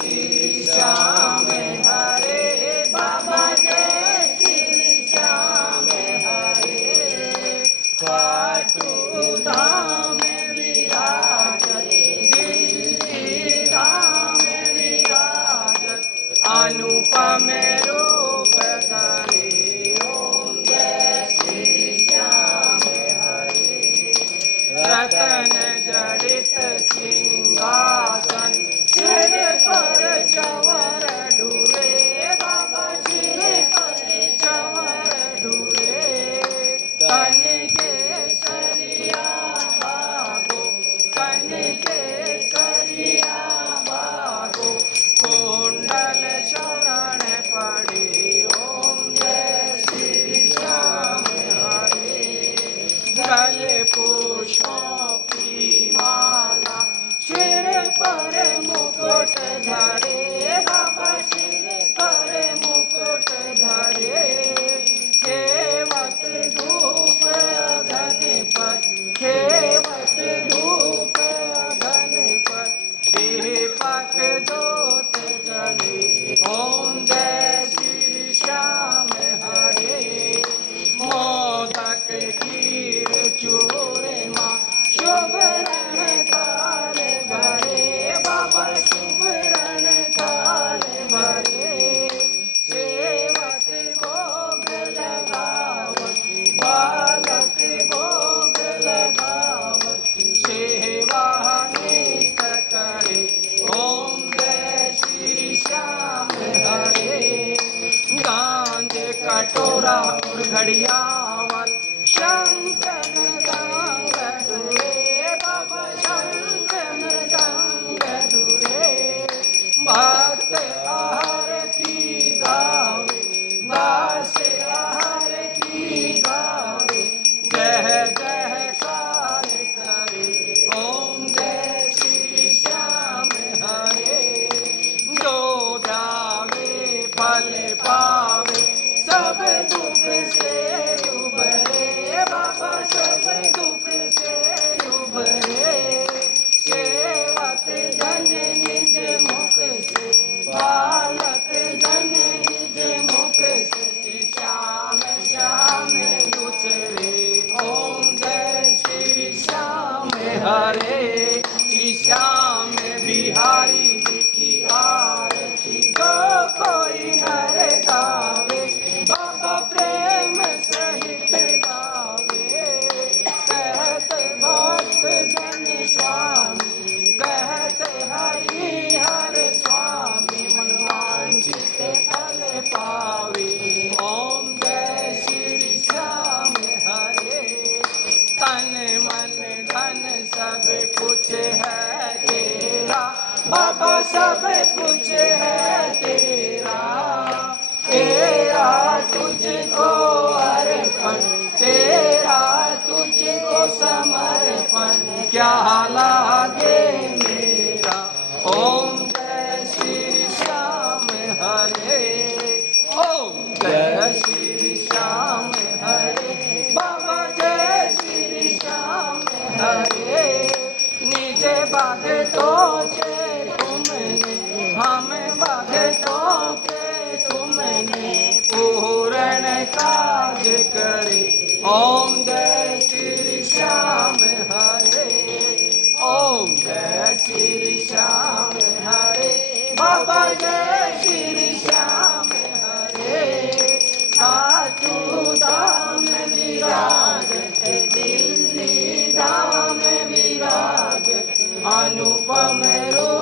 श्री श्याम हरे, बाबा जय श्री श्याम हरे। खाटू धाम विराजत, दिल्ली धाम विराजत, अनुपम रूप धरे। ओम जय श्री श्याम हरे। रतन जड़ित सिंहासन, सिर पर चंवर ढूरे, बाबा सिर पर चंवर ढूरे। तन के सरिया भागो, तन के सरिया भागो, कुंडल शरण पड़े। ओम जय श्री श्याम हरे। गले पुष्पों की माला, सिर पर मुकुट धरे, बाबा सिर पर मुकुट धरे। खेवत धूप अगन पर, खेवत धूप अगन पर, दीपक जोत जले। ओम जय श्री श्याम हरे। मोदक खीर चूरमा, शुभ रण थाल भरे, बाबा शुभ रण थाल भरे। सेवक भोग लगावत, बालक भोग लगावत, सेवा नित करे। ओम जय श्री श्याम हरे। गांज कटोरा और घड़ियावत, शंख मृदंग ढूरे, बाबा शंख मृदंग ढूरे। भक्त आरती गावे, दास आरती गावे, जय जयकार करे। ओम जय श्री श्याम हरे। जो जावे फल पावे, सब दुख से उबरे, बाबा सब दुख से उबरे। सेवक जन निज मुख से, बालक जन निज मुख से, श्याम श्याम उचरे। ओम जय श्री श्याम हरे। श्री श्याम बिहारी जी की आरती जो कोई नर गावे, बाबा प्रेम सहित गावे। कहत भक्त जन स्वामी, कहत हरि हर स्वामी, मनवांछित फल पावे। ओम जय श्री श्याम हरे। तन मन धन सब कुछ है तेरा, बाबा सब कुछ है तेरा। तेरा तुझको अर्पण, तेरा तुझको समर्पण, क्या लागे मेरा। ओम जय श्री श्याम हरे। ओम जय श्री श्याम हरे, बाबा जय श्री श्याम हरे। निज भक्तों के तुमने, हम भक्तों के तुमने पूर्ण काज करे। ओम जय श्री श्याम हरे। ओम जय श्री श्याम हरे, बाबा जय श्री श्याम हरे। खाटू धाम विराजत, दिल्ली धाम विराजत, अनुपम रूप